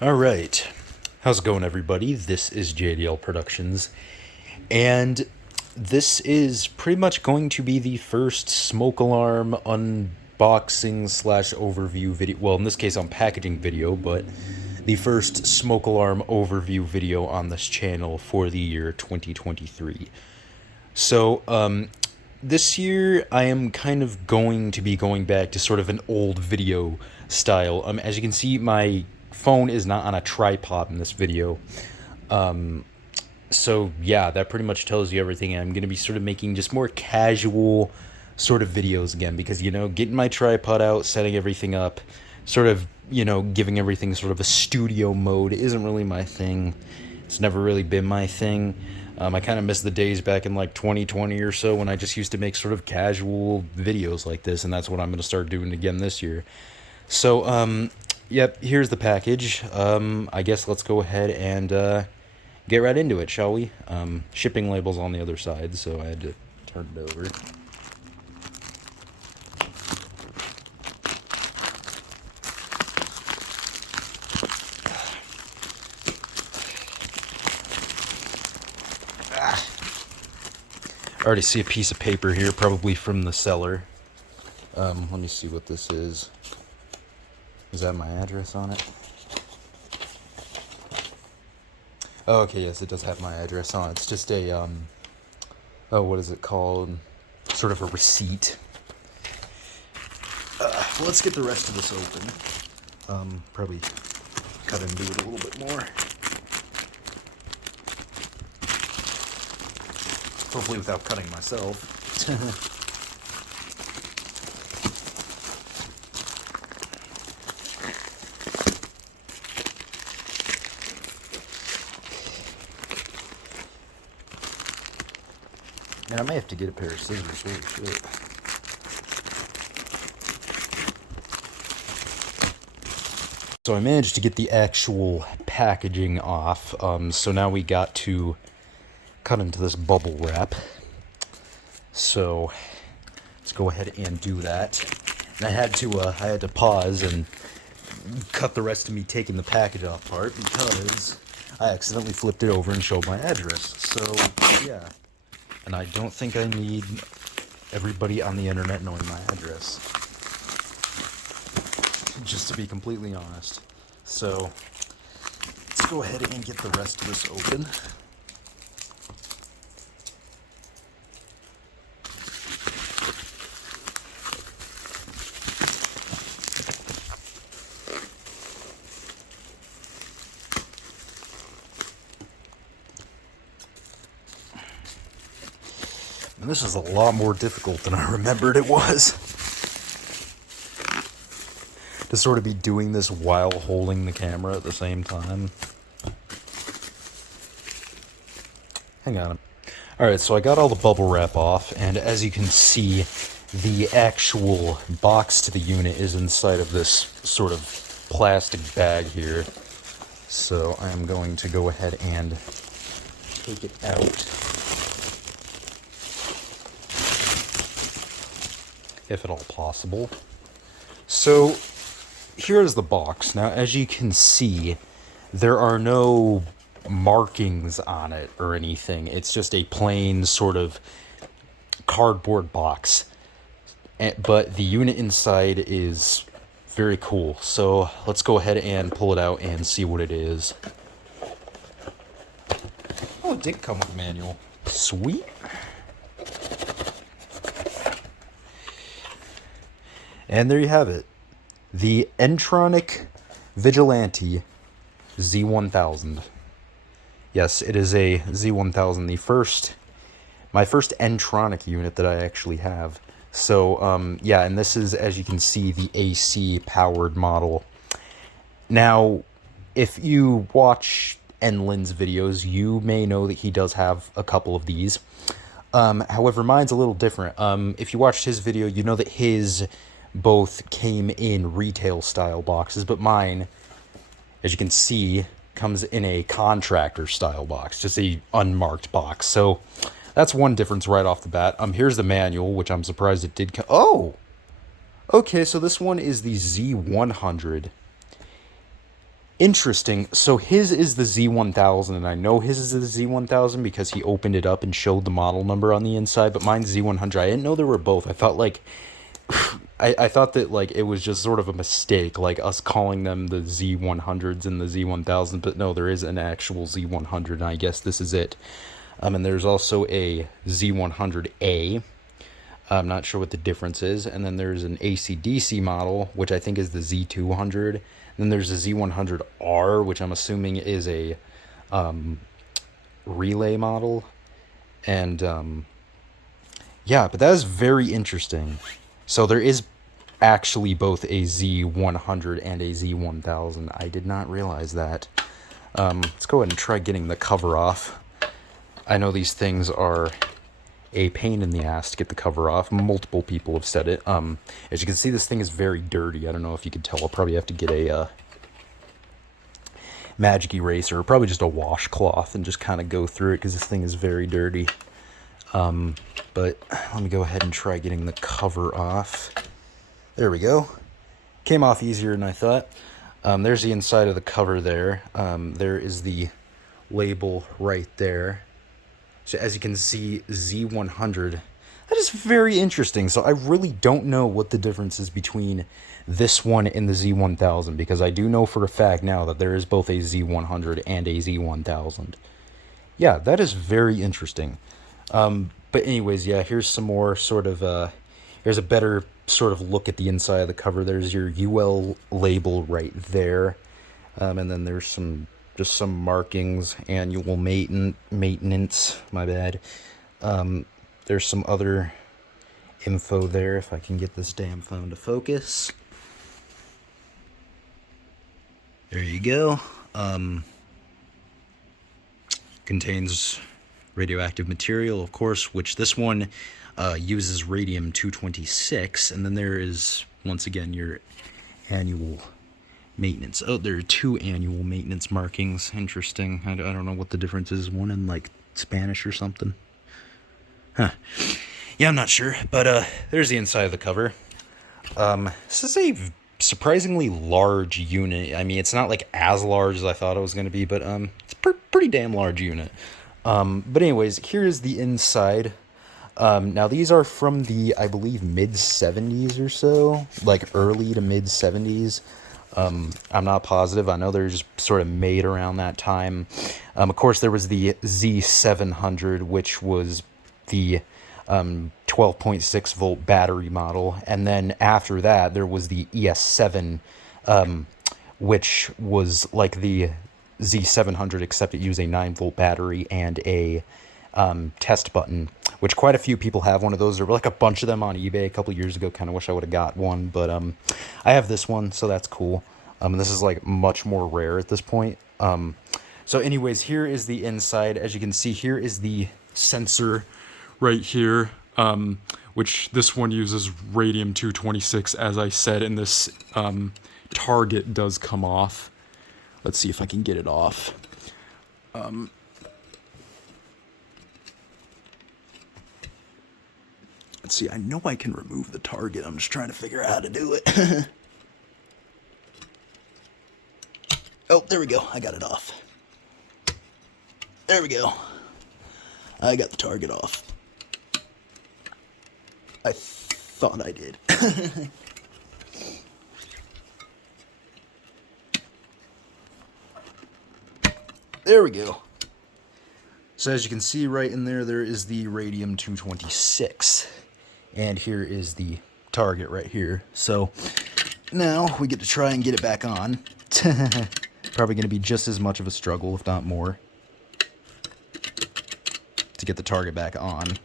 All right. How's it going, everybody? This is JDL Productions, and this is pretty much going to be the first smoke alarm unboxing slash overview video. Well, in this case, unpackaging video, but the first smoke alarm overview video on this channel for the year 2023. So, this year I am kind of going to be going back to sort of an old video style. As you can see, my phone is not on a tripod in this video. So yeah, that pretty much tells you everything. I'm going to be sort of making just more casual sort of videos again because, getting my tripod out, setting everything up, sort of, giving everything sort of a studio mode isn't really my thing. It's never really been my thing. I kind of miss the days back in like 2020 or so when I just used to make sort of casual videos like this, and that's what I'm going to start doing again this year. So, yep, here's the package. I guess let's go ahead and get right into it, shall we? Shipping label's on the other side, so I had to turn it over. I already see a piece of paper here, probably from the seller. Let me see what this is. Is that my address on it? Oh, okay, yes, it does have my address on it. It's just a, what is it called? Sort of a receipt. Let's get the rest of this open. Probably cut into it a little bit more. Hopefully without cutting myself. And I may have to get a pair of scissors. Holy shit. So I managed to get the actual packaging off. So now we got to cut into this bubble wrap. So let's go ahead and do that. And I had to pause and cut the rest of me taking the package off part because I accidentally flipped it over and showed my address. So yeah. And I don't think I need everybody on the internet knowing my address. Just to be completely honest. So, let's go ahead and get the rest of this open. And this is a lot more difficult than I remembered it was. To sort of be doing this while holding the camera at the same time. Hang on. Alright, so I got all the bubble wrap off, and as you can see, the actual box to the unit is inside of this sort of plastic bag here. So I am going to go ahead and take it out. If at all possible. So here's the box. Now, as you can see, there are no markings on it or anything. It's just a plain sort of cardboard box. But the unit inside is very cool. So let's go ahead and pull it out and see what it is. Oh, it did come with a manual. Sweet. And there you have it. The Entronic Vigilante Z-100. Yes, it is a Z-100, my first Entronic unit that I actually have. So, yeah, and this is, as you can see, the AC-powered model. Now, if you watch Enlin's videos, you may know that he does have a couple of these. However, mine's a little different. If you watched his video, you know that his both came in retail style boxes, but mine, as you can see, comes in a contractor style box, just a unmarked box. So that's one difference right off the bat. Here's the manual, which I'm surprised it did come. Oh, okay. So this one is the Z-100. Interesting. So his is the Z-1000, and I know his is the Z-1000 because he opened it up and showed the model number on the inside, but mine's Z-100. I didn't know there were both. I thought, like, I thought that, like, it was just sort of a mistake, like us calling them the Z-100s and the Z-1000, but no, there is an actual Z-100, and I guess this is it. And there's also a Z-100A. I'm not sure what the difference is. And then there's an AC/DC model, which I think is the Z-200. And then there's a Z-100R, which I'm assuming is a relay model. And yeah, but that is very interesting. So there is actually both a Z-100 and a Z-1000. I did not realize that. Let's go ahead and try getting the cover off. I know these things are a pain in the ass to get the cover off. Multiple people have said it. As you can see, this thing is very dirty. I don't know if you could tell. I'll probably have to get a magic eraser, or probably just a washcloth, and just kind of go through it because this thing is very dirty. But let me go ahead and try getting the cover off. There we go. Came off easier than I thought. There's the inside of the cover there. There is the label right there. So as you can see, Z-100. That is very interesting. So I really don't know what the difference is between this one and the Z-1000, because I do know for a fact now that there is both a Z-100 and a Z-1000. Yeah, that is very interesting. But anyways, yeah, here's some more sort of, here's a better sort of look at the inside of the cover. There's your UL label right there. And then there's just some markings, annual maintenance, my bad. There's some other info there, if I can get this damn phone to focus. There you go. Contains radioactive material, of course, which this one uses radium-226, and then there is, once again, your annual maintenance. Oh, there are 2 annual maintenance markings. Interesting. I don't know what the difference is. One in, like, Spanish or something. Huh. Yeah, I'm not sure. But there's the inside of the cover. This is a surprisingly large unit. I mean, it's not, like, as large as I thought it was going to be, but it's a pretty damn large unit. But anyways, here is the inside. Now, these are from the, I believe, mid-70s or so. Like, early to mid-70s. I'm not positive. I know they're just sort of made around that time. Of course, there was the Z-700, which was the 12.6 volt battery model. And then after that, there was the ES7, which was like the Z-700, except it used a 9 volt battery and a test button, which quite a few people have one of those. There were like a bunch of them on eBay a couple years ago. Kind of wish I would have got one, but I have this one, so that's cool. And this is like much more rare at this point. So anyways, here is the inside. As you can see, here is the sensor right here, which this one uses radium-226, as I said, and this target does come off. Let's see if I can get it off. Let's see, I know I can remove the target. I'm just trying to figure out how to do it. Oh, there we go. I got it off. There we go. I got the target off. I thought I did. There we go. So as you can see right in there, there is the radium-226. And here is the target right here. So now we get to try and get it back on. Probably going to be just as much of a struggle, if not more, to get the target back on.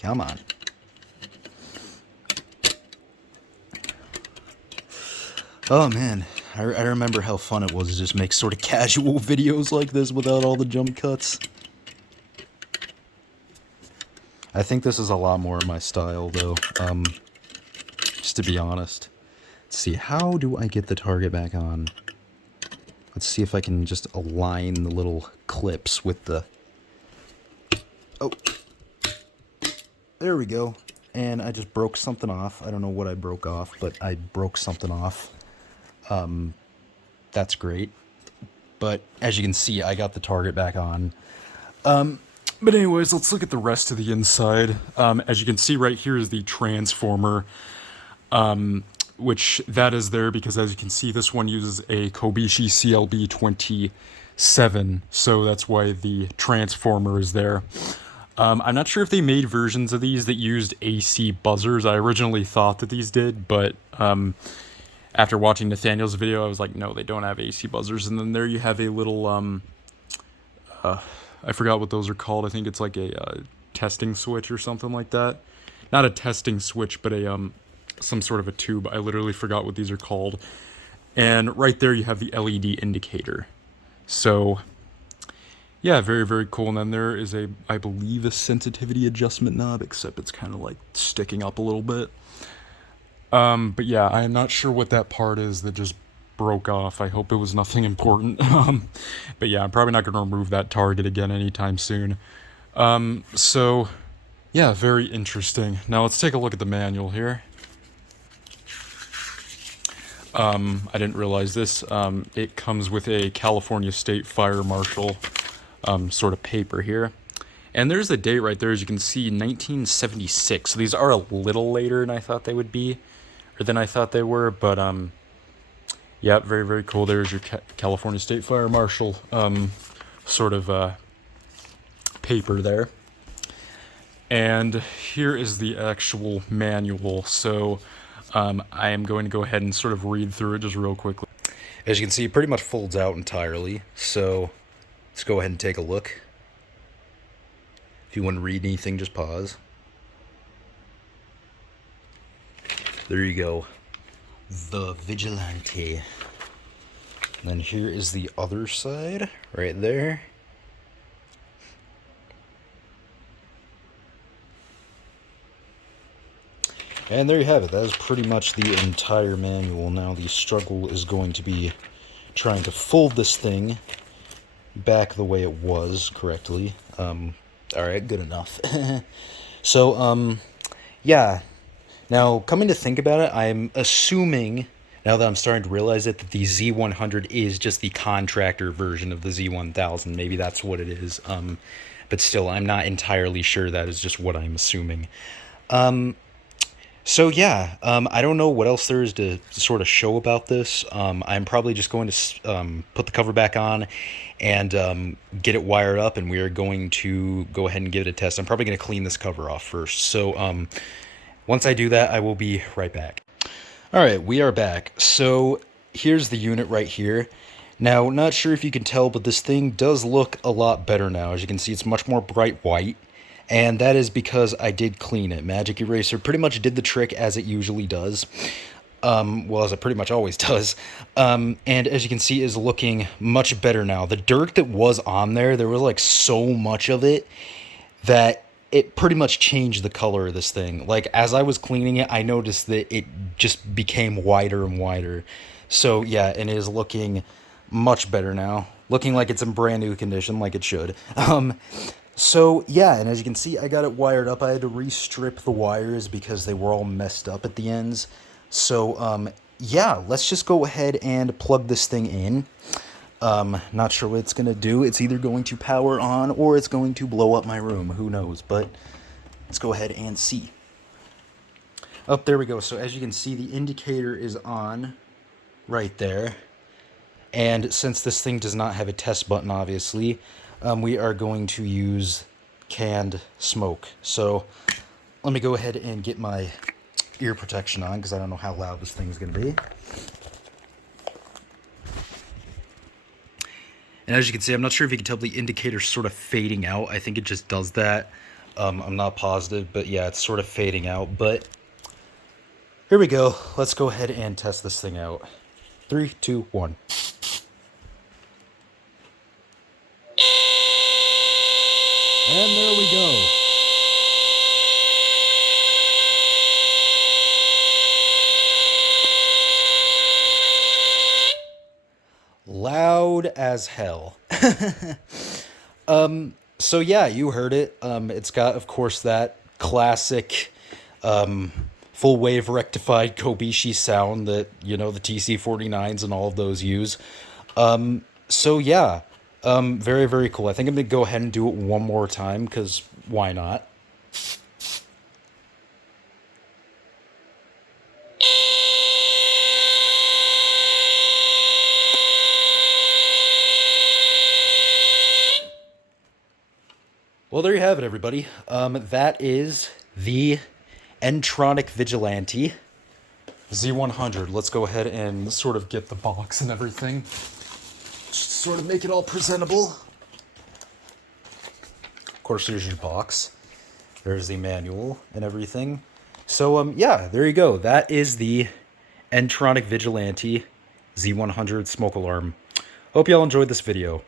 Come on. Oh man, I remember how fun it was to just make sort of casual videos like this without all the jump cuts. I think this is a lot more my style, though, just to be honest. Let's see, how do I get the target back on? Let's see if I can just align the little clips with the... Oh. There we go. and I just broke something off. I don't know what I broke off, but I broke something off. That's great. But as you can see, I got the target back on. But anyways, let's look at the rest of the inside. As you can see right here is the transformer, which that is there because as you can see, this one uses a Kobishi CLB27, so that's why the transformer is there. I'm not sure if they made versions of these that used AC buzzers. I originally thought that these did, but after watching Nathaniel's video, I was like, no, they don't have AC buzzers. And then there you have a little, I forgot what those are called. I think it's like a testing switch or something like that. Not a testing switch, but a some sort of a tube. I literally forgot what these are called. And right there you have the LED indicator. So yeah, very, very cool. And then there is a, I believe, a sensitivity adjustment knob, except it's kind of like sticking up a little bit. But yeah, I'm not sure what that part is that just broke off. I hope it was nothing important. But yeah, I'm probably not going to remove that target again anytime soon. So yeah, very interesting. Now let's take a look at the manual here. I didn't realize this. It comes with a California State Fire Marshal sort of paper here. And there's the date right there, as you can see, 1976. So these are a little later than I thought they would be, or than I thought they were, but yeah, very, very cool. There's your California State Fire Marshal sort of paper there. And here is the actual manual. So I am going to go ahead and sort of read through it just real quickly. As you can see, it pretty much folds out entirely. So let's go ahead and take a look. If you want to read anything, just pause. There you go. The Vigilante. And then here is the other side, right there. And there you have it. That is pretty much the entire manual. Now the struggle is going to be trying to fold this thing back the way it was correctly. Alright, good enough. So, yeah. Now, coming to think about it, I'm assuming, now that I'm starting to realize it, that the Z-100 is just the contractor version of the Z-1000. Maybe that's what it is. But still, I'm not entirely sure. That is just what I'm assuming. So yeah, I don't know what else there is to sort of show about this. I'm probably just going to put the cover back on and get it wired up, and we are going to go ahead and give it a test. I'm probably going to clean this cover off first. So once I do that, I will be right back. All right, we are back. So here's the unit right here. Now, not sure if you can tell, but this thing does look a lot better now. As you can see, it's much more bright white. And that is because I did clean it. Magic Eraser pretty much did the trick as it usually does. Well, as it pretty much always does. And as you can see, is looking much better now. The dirt that was on there was like so much of it that it pretty much changed the color of this thing. Like, as I was cleaning it, I noticed that it just became wider and wider. So, yeah, and it is looking much better now. Looking like it's in brand new condition, like it should. So, yeah, and as you can see, I got it wired up. I had to re-strip the wires because they were all messed up at the ends. So, yeah, let's just go ahead and plug this thing in. Not sure what it's going to do. It's either going to power on or it's going to blow up my room. Who knows? But let's go ahead and see. Oh, there we go. So, as you can see, the indicator is on right there. And since this thing does not have a test button, obviously, we are going to use canned smoke. So let me go ahead and get my ear protection on because I don't know how loud this thing is going to be. And as you can see, I'm not sure if you can tell, the indicator's sort of fading out. I think it just does that. I'm not positive, but yeah, it's sort of fading out. But here we go. Let's go ahead and test this thing out. 3, 2, 1. And there we go. Loud as hell. So yeah, you heard it. It's got, of course, that classic full wave rectified Kobishi sound that, you know, the TC-49s and all of those use. So yeah, very, very cool. I think I'm going to go ahead and do it one more time, because why not? Well, there you have it, everybody. That is the Entronic Vigilante Z-100. Let's go ahead and sort of get the box and everything. Just sort of make it all presentable. Of course, there's your box. There's the manual and everything. So, yeah, there you go. That is the Entronic Vigilante Z-100 smoke alarm. Hope y'all enjoyed this video.